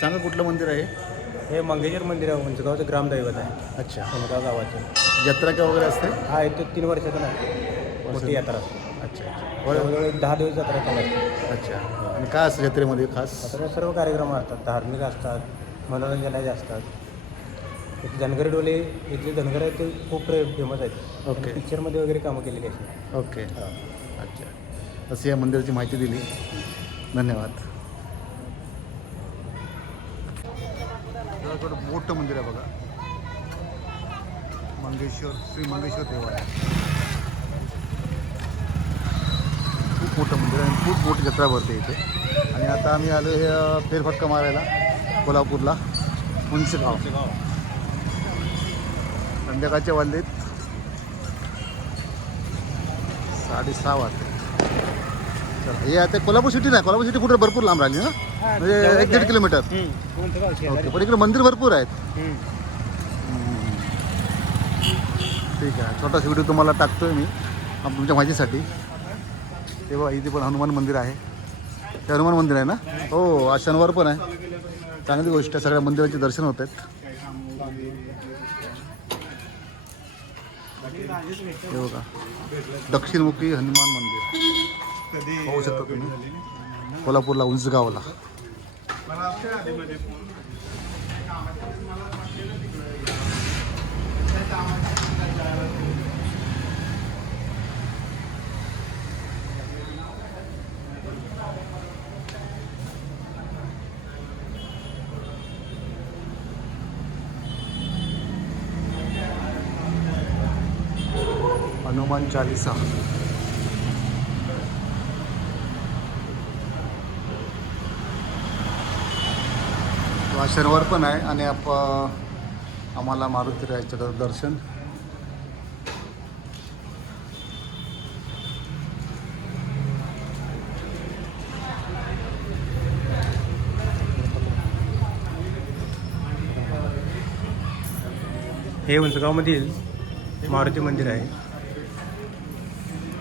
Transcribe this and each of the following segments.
सांगा कुठलं मंदिर आहे? हे मंगेश्वर मंदिर आहे उंचगावचं ग्रामदैवत आहे. अच्छा. उंचगाव गावाचं. जत्रा का वगैरे असते? हा इथे तीन वर्षातून आहे. मोठी यात्रा असते. अच्छा. अच्छा जवळजवळ एक दहा दिवस जत्रा चालू असते. अच्छा. आणि काय असतं जत्रेमध्ये खास? आता सर्व कार्यक्रम असतात. धार्मिक असतात मनोरंजनाचे असतात. इथे धनगर डोले इथले धनगर आहेत ते खूप फेमस आहेत. ओके. पिक्चरमध्ये वगैरे कामं केलेली आहेत. ओके. अच्छा. अशी या मंदिराची माहिती दिली. धन्यवाद. सगळ्याकडं मोठं मंदिर आहे बघा. मंगेश्वर श्री मंगेश्वर आहे. खूप मोठं मंदिर आहे आणि खूप मोठी जत्रा भरते इथे. आणि आता आम्ही आलो हे फेरफटका मारायला कोल्हापूरला उंचगाव संध्याकाळच्या वाजलेत. साडेसहा वाजले. हे आता कोल्हापूर सिटी नाही कोल्हापूर सिटी कुठे भरपूर लांब राहिली ना म्हणजे एक दीड किलोमीटर. ओके पण इकडे मंदिर भरपूर आहेत. ठीक आहे छोटासा व्हिडिओ तुम्हाला टाकतोय मी तुमच्या माहितीसाठी. तेव्हा इथे पण हनुमान मंदिर आहे. ते हनुमान मंदिर आहे ना? हो आज शनिवार पण आहे. चांगली गोष्ट आहे सगळ्या मंदिराचे दर्शन होत आहेत. बघा दक्षिणमुखी हनुमान मंदिर. पाहू शकता तुम्ही. कोल्हापूरला उंचगावला. हनुमान चालिसा. किंवा शनिवार पण आहे आणि आप आम्हाला मारुती रायचं दर्शन. हे उंचगावमधील मारुती मंदिर आहे.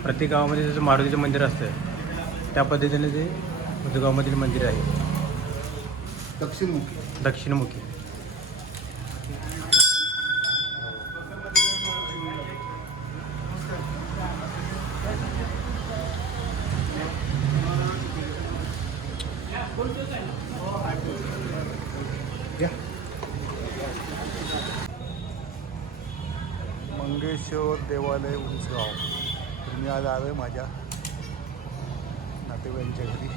प्रत्येक गावामध्ये जसं मारुतीचं मंदिर असतं त्या पद्धतीने ते उंचगावमधील मंदिर आहे. दक्षिणमुखी. दक्षिणमुखी. मंगेश्वर देवालय उंचगाव. तर मी आज आलो आहे माझ्या नातेवाईकांच्या घरी.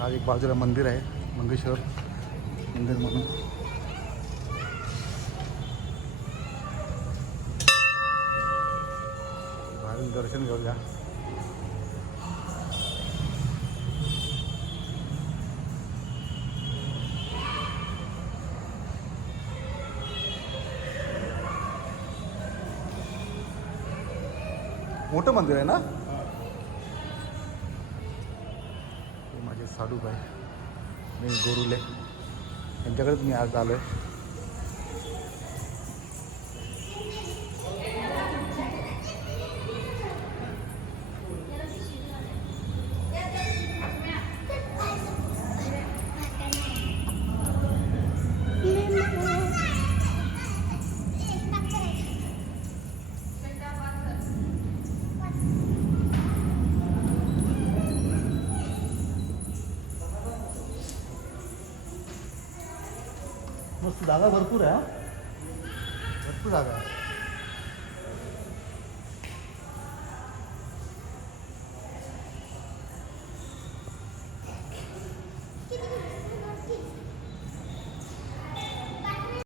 आज एक बाजूला मंदिर आहे. मंगेश्वर मंदिर म्हणून. बाहेरून दर्शन घेऊया. मोठं मंदिर आहे ना? हे माझे साडूक आहे गोरुले. यांच्याकडेच मी आज आलो आहे मस्त जागा भरपूर आहे भरपूर जागा आहे.